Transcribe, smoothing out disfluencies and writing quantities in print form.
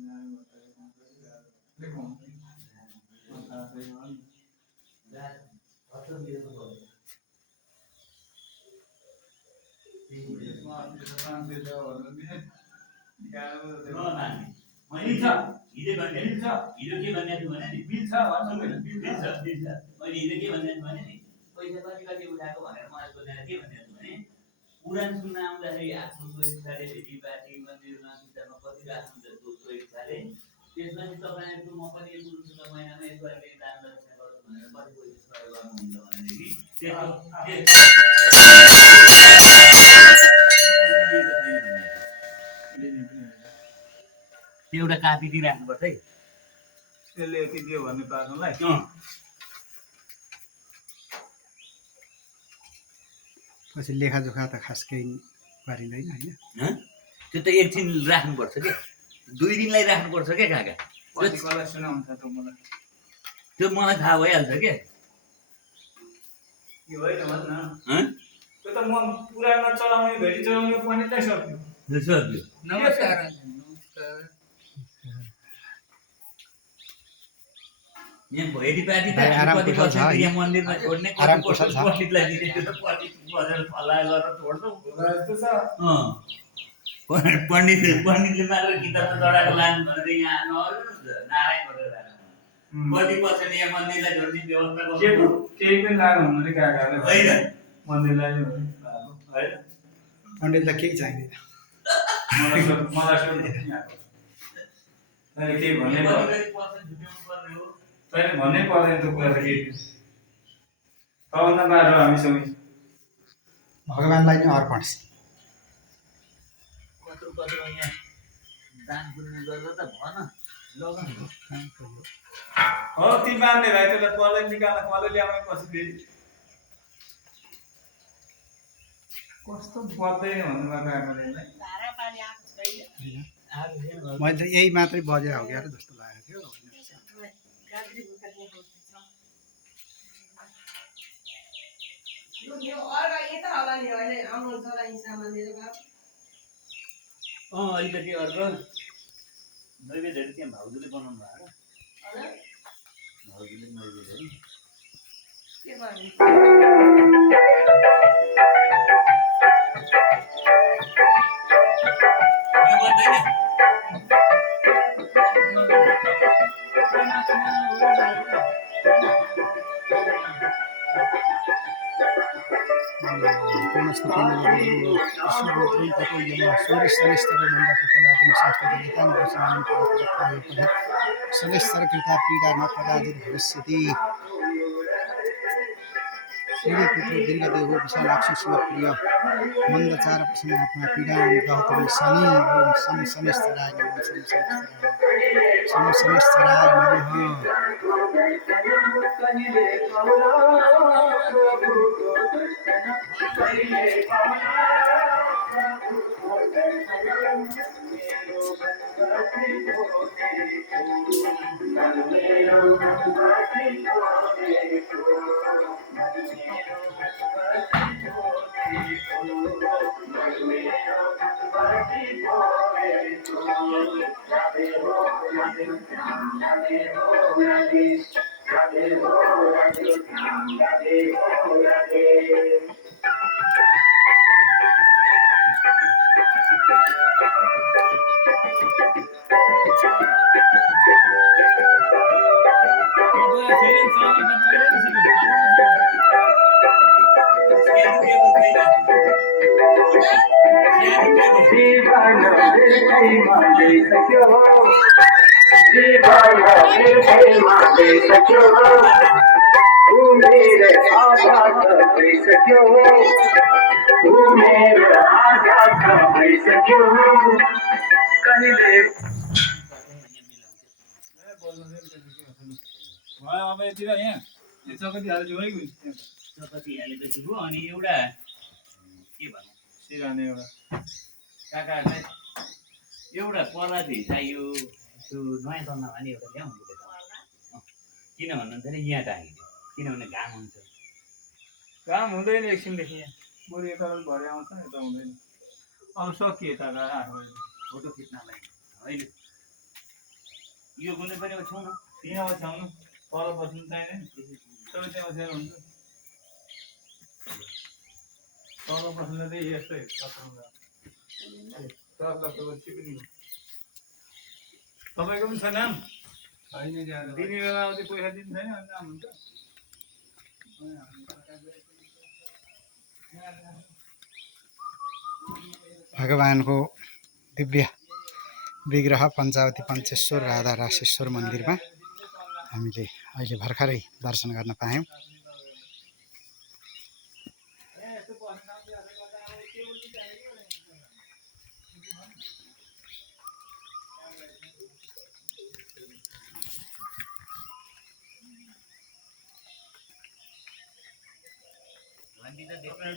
मैले छ हिजो भन्ने छ हिजो के भन्ने थियो भने नि बिल छ भन्नु बिल छ मैले हिजो के भन्ने भने नि पैसा कति कति उठाएको भनेर मलाई सोधेर के भन्ने भने पुराण सुन्न आउँदाखेरि आफ्नो स्वेच्छाले भेटीपाटी मन्दिरमा भित्तामा कति राख्नु जस्तो स्वेच्छाले त्यसपछि तपाईँहरूको म पनि यो गुरु छ महिनामा यसो अहिले दान दक्षिणा गर्छु भनेर कति पैसा सहयोग गर्नुहुन्छ भनेदेखि त्यो एउटा कापी दिइराख्नुपर्छ है त्यसले यति दियो भन्ने पार्नुलाई पछि लेखाजोखा त खास केही पारिँदैन होइन त्यो त एकछिन राख्नुपर्छ क्या 2 दिनलाई राख्नुपर्छ क्या काका कसलाई सुनाउँछ त मलाई त्यो मलाई थाहा भइहाल्छ क्या के होइन भन् न त्यो त म पुरानो चलाउने भेटी चलाउने पनि त सक्यो नमस्कार यहाँ भेटीपाटी त कति वर्ष यहाँ मन्दिरमा छोड्ने कति वर्ष पण्डितलाई दिने त्यो त पण्डित बसेर फल्लाह गरेर छोड्छौँ पण्डितले मात्र किताबमा चढाएको लानु भनेर यहाँ नआउनु नारायण गरेर कति वर्षले यहाँ मन्दिरलाई जोड्ने व्यवस्था गर्नु केही पनि लाग्नु हुनु रे काकाले होइन मन्दिरलाई होइन पण्डितलाई केही चाहिँदैन मलाई सोध्नु केही भन्ने तैँले भन्नै पर्दैन त्यो कुरा त केही तभन्दा बाटो हामी सँगै भगवान्लाई नै अर्पण कत्रो यहाँ दान पुण्य गरेर त भन लगन हो ती मान्ने भाइ त्यसलाई पर्दैन निकाल्न कसले ल्याउने पछि फेरि कस्तो बज्दैन भन्नुभएको आफूले मैले त यही मात्रै बजे हो क्या जस्तो लागेको थियो अलिकति अर्को नैवेद्यहरू त्यहाँ भाउजूले बनाउनु भएको भाउजूले नैवेद्यहरू सलेस्तर कृता पीडा न कदाचित भविष्यति सूर्यपुत्र दीर्घदेव विशालाक्षी शिवप्रिय मन्दचार प्रसन्नात्मा पीडा दहतु शनि ओम शम शनिश्चराय नमः शम शनिश्चराय नमः अब यति र यहाँ चकती हाल्छु है चकती हालेपछि भयो अनि एउटा के भन्नु सिराने एउटा काकाहरूलाई एउटा पराती चाहियो त्यो नयाँ तन्नामा नि एउटा ल्याउनु किन भन्नुहुन्छ भने यहाँ टाँगिदियो किनभने घाम हुन्छ काम हुँदैन एकछिनदेखि यहाँ बरु यता भरे आउँछ यता हुँदैन अब सकिए त 8 बजे फोटो खिच्नलाई होइन यो कुनै पनि छौँ न त्यहाँ ओछ्याउनु तल बस्नु चाहिँदैन तपाईँ त्यहाँ ओछ्याएर हुन्छ तल बस्नु चाहिँ यस्तै तपाईँको पनि छ नाम दिने बेलामा चाहिँ पैसा दिनु छैन अनि नाम हुन्छ भगवानको दिव्य विग्रह पञ्चावती पञ्चेश्वर राधा रासेश्वर मन्दिरमा हामीले अहिले भर्खरै दर्शन गर्न पायौँ। भन्ने त देख्नै